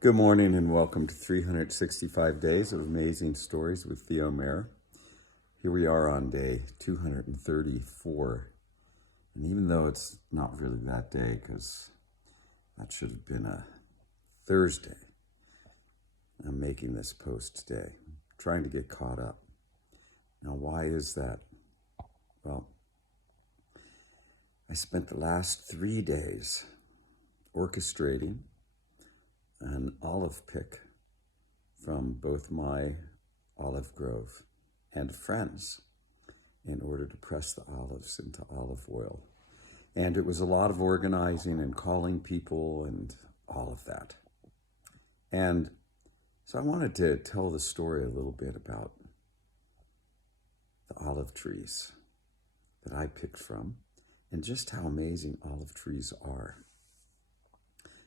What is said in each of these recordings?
Good morning and welcome to 365 Days of Amazing Stories with Theo Mayer. Here we are on day 234. And even though it's not really that day, because that should have been a Thursday, I'm making this post today, trying to get caught up. Now, why is that? Well, I spent the last 3 days orchestrating an olive pick from both my olive grove and friends in order to press the olives into olive oil. And it was a lot of organizing and calling people and all of that. And so I wanted to tell the story a little bit about the olive trees that I picked from and just how amazing olive trees are.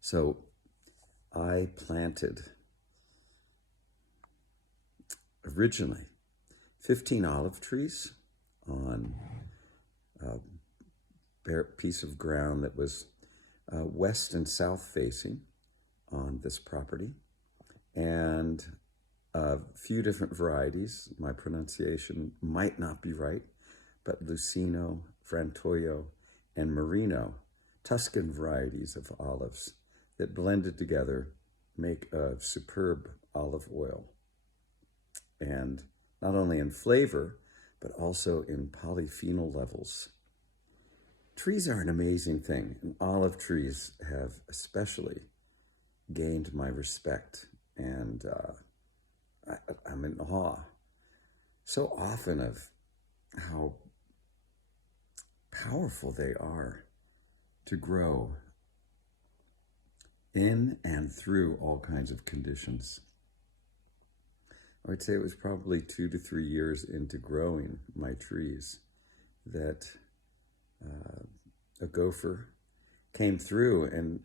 So I planted originally 15 olive trees on a bare piece of ground that was west and south facing on this property, and a few different varieties. My pronunciation might not be right, but Lucino, Frantoio, and Merino, Tuscan varieties of olives that blended together make a superb olive oil. And not only in flavor, but also in polyphenol levels. Trees are an amazing thing, and olive trees have especially gained my respect, and I'm in awe so often of how powerful they are to grow in and through all kinds of conditions. I would say it was probably 2 to 3 years into growing my trees that a gopher came through and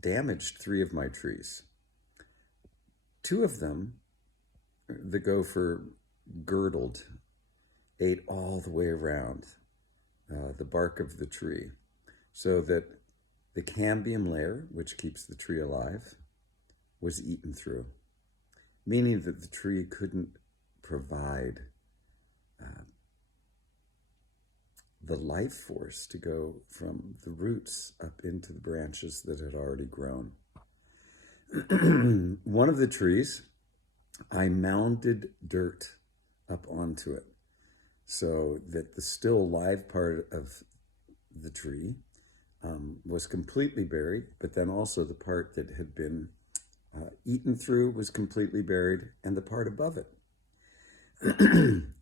damaged 3 of my trees. 2 of them, the gopher girdled, ate all the way around the bark of the tree, so that the cambium layer, which keeps the tree alive, was eaten through, meaning that the tree couldn't provide the life force to go from the roots up into the branches that had already grown. One of the trees, I mounded dirt up onto it so that the still live part of the tree was completely buried, but then also the part that had been eaten through was completely buried, and the part above it,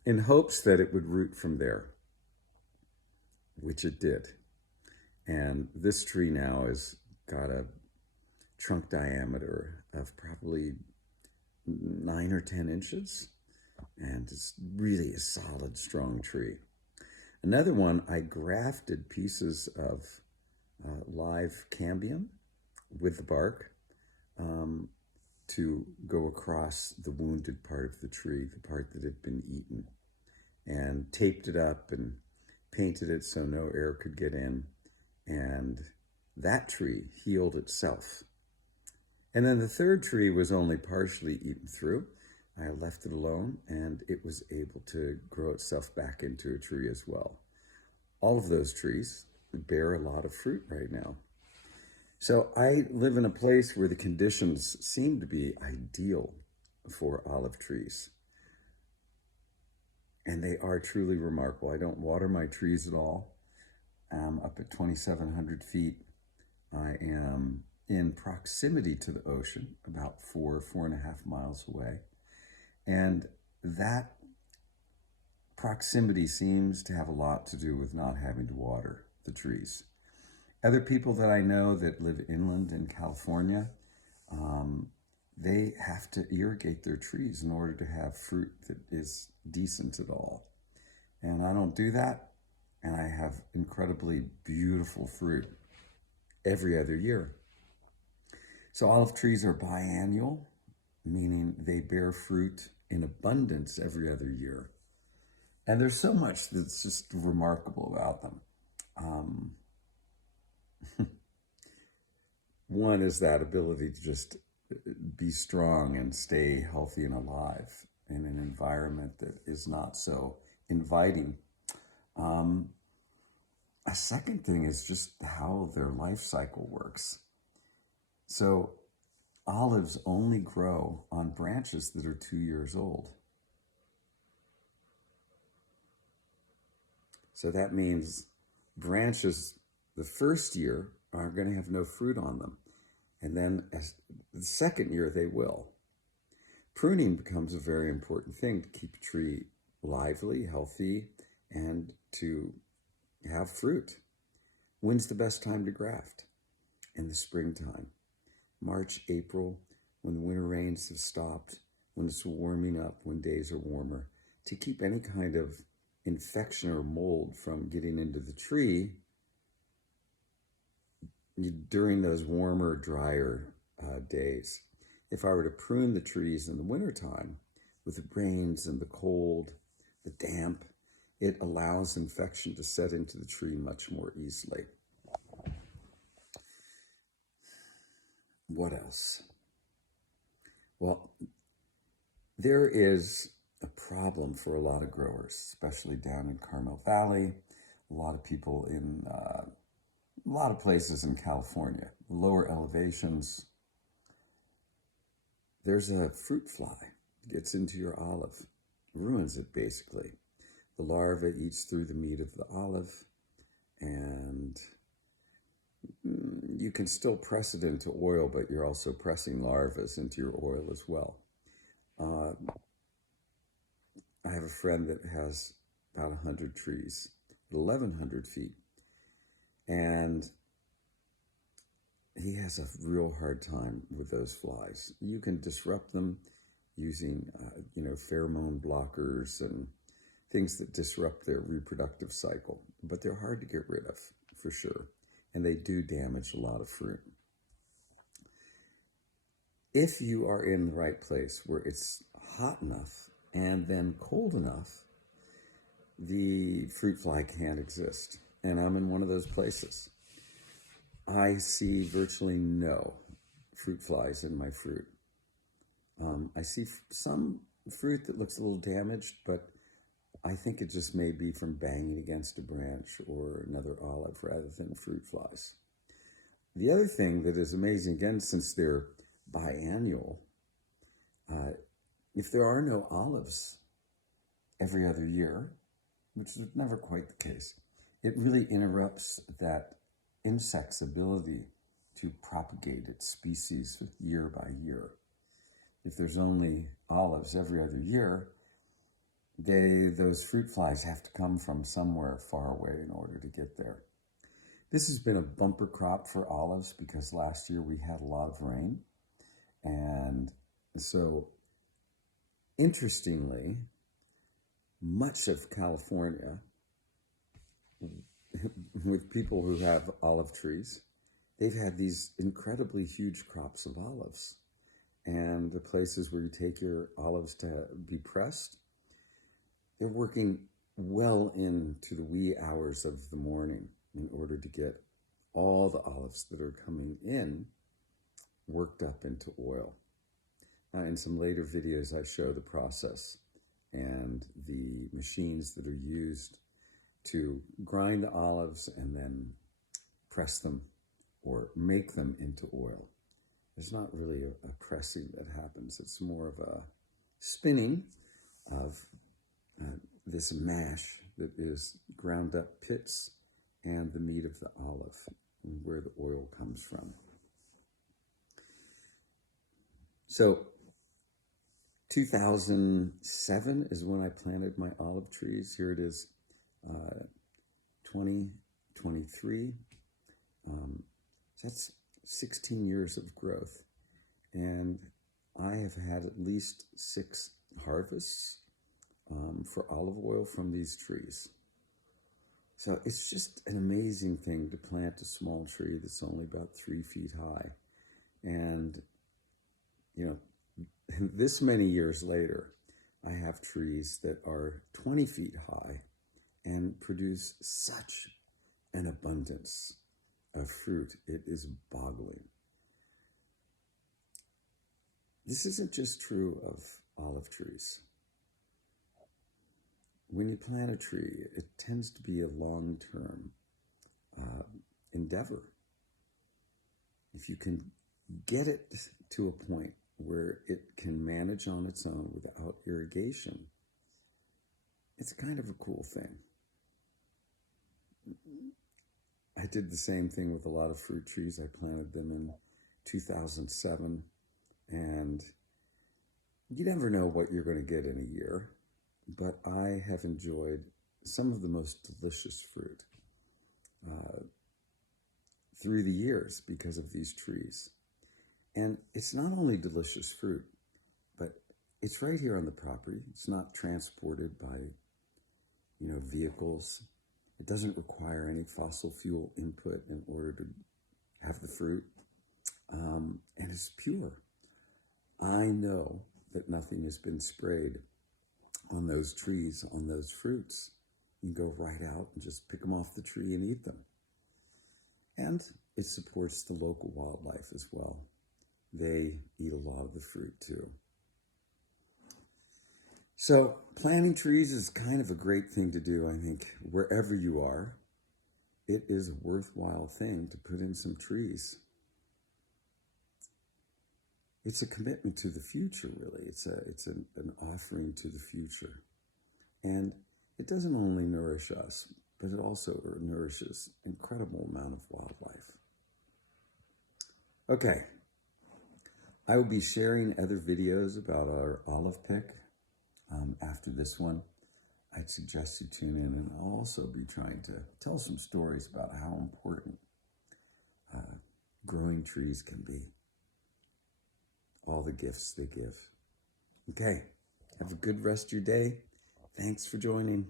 in hopes that it would root from there, which it did. And this tree now has got a trunk diameter of probably 9 or 10 inches, and it's really a solid, strong tree. Another one, I grafted pieces of live cambium with the bark to go across the wounded part of the tree, the part that had been eaten, and taped it up and painted it so no air could get in, and that tree healed itself. And then the third tree was only partially eaten through. I left it alone, and it was able to grow itself back into a tree as well. All of those trees bear a lot of fruit right now. So I live in a place where the conditions seem to be ideal for olive trees. And they are truly remarkable. I don't water my trees at all. I'm up at 2,700 feet. I am in proximity to the ocean, about 4.5 miles away. And that proximity seems to have a lot to do with not having to water the trees. Other people that I know that live inland in California, they have to irrigate their trees in order to have fruit that is decent at all. And I don't do that, and I have incredibly beautiful fruit every other year. So olive trees are biannual, meaning they bear fruit in abundance every other year. And there's so much that's just remarkable about them. One is that ability to just be strong and stay healthy and alive in an environment that is not so inviting. Um, a second thing is just how their life cycle works. So olives only grow on branches that are 2 years old. So that means branches the first year are going to have no fruit on them. And then as the second year, they will. Pruning becomes a very important thing to keep a tree lively, healthy, and to have fruit. When's the best time to graft? In the springtime. March, April, when the winter rains have stopped, when it's warming up, when days are warmer, to keep any kind of infection or mold from getting into the tree during those warmer, drier days. If I were to prune the trees in the wintertime with the rains and the cold, the damp, it allows infection to set into the tree much more easily. What else? Well, there is a problem for a lot of growers, especially down in Carmel Valley, a lot of people in a lot of places in California, lower elevations. There's a fruit fly that gets into your olive, ruins it basically. The larva eats through the meat of the olive, and you can still press it into oil, but you're also pressing larvas into your oil as well. I have a friend that has about 100 trees at 1,100 feet, and he has a real hard time with those flies. You can disrupt them using, pheromone blockers and things that disrupt their reproductive cycle, but they're hard to get rid of, for sure, and they do damage a lot of fruit. If you are in the right place where it's hot enough and then cold enough, the fruit fly can't exist. And I'm in one of those places. I see virtually no fruit flies in my fruit. I see some fruit that looks a little damaged, but I think it just may be from banging against a branch or another olive rather than fruit flies. The other thing that is amazing, again, since they're biannual, if there are no olives every other year, which is never quite the case, it really interrupts that insect's ability to propagate its species year by year. If there's only olives every other year, those fruit flies have to come from somewhere far away in order to get there. This has been a bumper crop for olives because last year we had a lot of rain. And so, interestingly, much of California, with people who have olive trees, they've had these incredibly huge crops of olives. And the places where you take your olives to be pressed, they're working well into the wee hours of the morning in order to get all the olives that are coming in worked up into oil. In some later videos, I show the process and the machines that are used to grind the olives and then press them or make them into oil. There's not really a pressing that happens. It's more of a spinning of this mash that is ground up pits and the meat of the olive, and where the oil comes from. So 2007 is when I planted my olive trees. Here it is, 2023. That's 16 years of growth. And I have had at least 6 harvests for olive oil from these trees. So it's just an amazing thing to plant a small tree that's only about 3 feet high. And, this many years later, I have trees that are 20 feet high and produce such an abundance of fruit. It is boggling. this isn't just true of olive trees. When you plant a tree, it tends to be a long-term endeavor. If you can get it to a point where it can manage on its own without irrigation, it's kind of a cool thing. I did the same thing with a lot of fruit trees. I planted them in 2007, and you never know what you're going to get in a year, but I have enjoyed some of the most delicious fruit through the years because of these trees. And it's not only delicious fruit, but it's right here on the property. It's not transported by, vehicles. It doesn't require any fossil fuel input in order to have the fruit. And it's pure. I know that nothing has been sprayed on those trees, on those fruits. You can go right out and just pick them off the tree and eat them. And it supports the local wildlife as well. They eat a lot of the fruit too. So planting trees is kind of a great thing to do, I think, wherever you are. It is a worthwhile thing to put in some trees. It's a commitment to the future, really. It's an offering to the future. And it doesn't only nourish us, but it also nourishes an incredible amount of wildlife. Okay, I will be sharing other videos about our olive pick after this one. I'd suggest you tune in, and I'll also be trying to tell some stories about how important growing trees can be. All the gifts they give. Okay, have a good rest of your day. Thanks for joining.